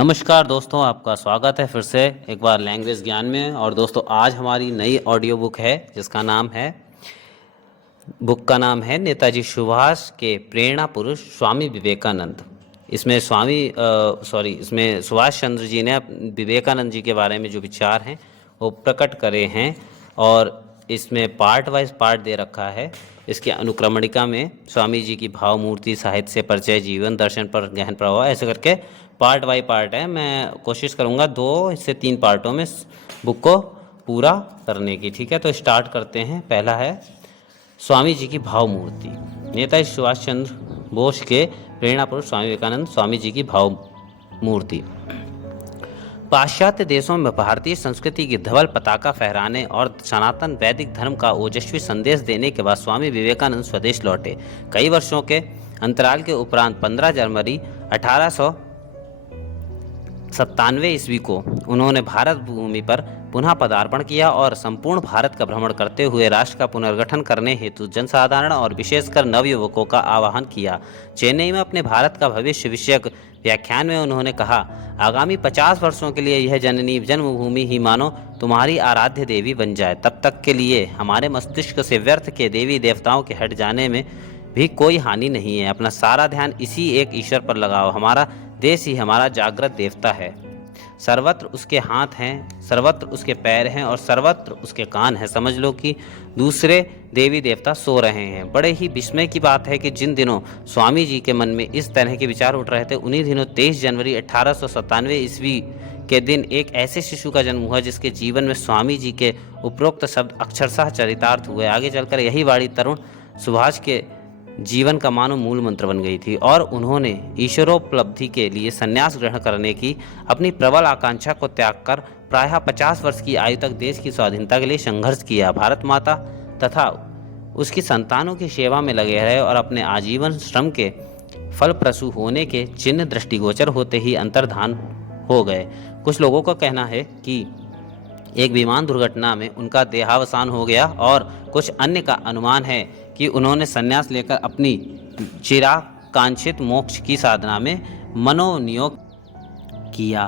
नमस्कार दोस्तों, आपका स्वागत है फिर से एक बार लैंग्वेज ज्ञान में। और दोस्तों, आज हमारी नई ऑडियो बुक है जिसका नाम है नेताजी सुभाष के प्रेरणा पुरुष स्वामी विवेकानंद। इसमें सुभाष चंद्र जी ने विवेकानंद जी के बारे में जो विचार हैं वो प्रकट करे हैं, और इसमें पार्ट वाइज पार्ट दे रखा है। इसके अनुक्रमणिका में स्वामी जी की भाव मूर्ति, साहित्य से परिचय, जीवन दर्शन पर गहन प्रभाव, ऐसे करके पार्ट बाय पार्ट है। मैं कोशिश करूँगा 2 से 3 पार्टों में बुक को पूरा करने की। ठीक है, तो स्टार्ट करते हैं। पहला है स्वामी जी की भाव मूर्ति। नेताजी सुभाष चंद्र बोस के प्रेरणा पुरुष स्वामी विवेकानंद, स्वामी जी की भाव मूर्ति। पाश्चात्य देशों में भारतीय संस्कृति की धवल पताका फहराने और सनातन वैदिक धर्म का ओजस्वी संदेश देने के बाद स्वामी विवेकानंद स्वदेश लौटे। कई वर्षों के अंतराल के उपरांत 15 जनवरी 1897 ईस्वी को उन्होंने भारत भूमि पर पुनः पदार्पण किया और संपूर्ण भारत का भ्रमण करते हुए राष्ट्र का पुनर्गठन करने हेतु जनसाधारण और विशेषकर नवयुवकों का आह्वान किया। चेन्नई में अपने भारत का भविष्य विषयक व्याख्यान में उन्होंने कहा, आगामी 50 वर्षों के लिए यह जननी जन्मभूमि ही मानो तुम्हारी आराध्य देवी बन जाए। तब तक के लिए हमारे मस्तिष्क से व्यर्थ के देवी देवताओं के हट जाने में भी कोई हानि नहीं है। अपना सारा ध्यान इसी एक ईश्वर पर लगाओ। हमारा देश ही हमारा जागृत देवता है। सर्वत्र उसके हाथ हैं, सर्वत्र उसके पैर हैं और सर्वत्र उसके कान हैं। समझ लो कि दूसरे देवी देवता सो रहे हैं। बड़े ही विस्मय की बात है कि जिन दिनों स्वामी जी के मन में इस तरह के विचार उठ रहे थे, उन्हीं दिनों 23 जनवरी 1897 ईस्वी के दिन एक ऐसे शिशु का जन्म हुआ जिसके जीवन में स्वामी जी के उपरोक्त शब्द अक्षरशः चरितार्थ हुए। आगे चलकर यही वाणी तरुण सुभाष के जीवन का मानो मूल मंत्र बन गई थी और उन्होंने ईश्वरोपलब्धि के लिए संन्यास ग्रहण करने की अपनी प्रबल आकांक्षा को त्याग कर प्रायः 50 वर्ष की आयु तक देश की स्वाधीनता के लिए संघर्ष किया। भारत माता तथा उसकी संतानों की सेवा में लगे रहे और अपने आजीवन श्रम के फलप्रसू होने के चिन्ह दृष्टिगोचर होते ही अंतर्धान हो गए। कुछ लोगों का कहना है कि एक विमान दुर्घटना में उनका देहावसान हो गया और कुछ अन्य का अनुमान है कि उन्होंने संन्यास लेकर अपनी चिराकांक्षित मोक्ष की साधना में मनोनियोग किया।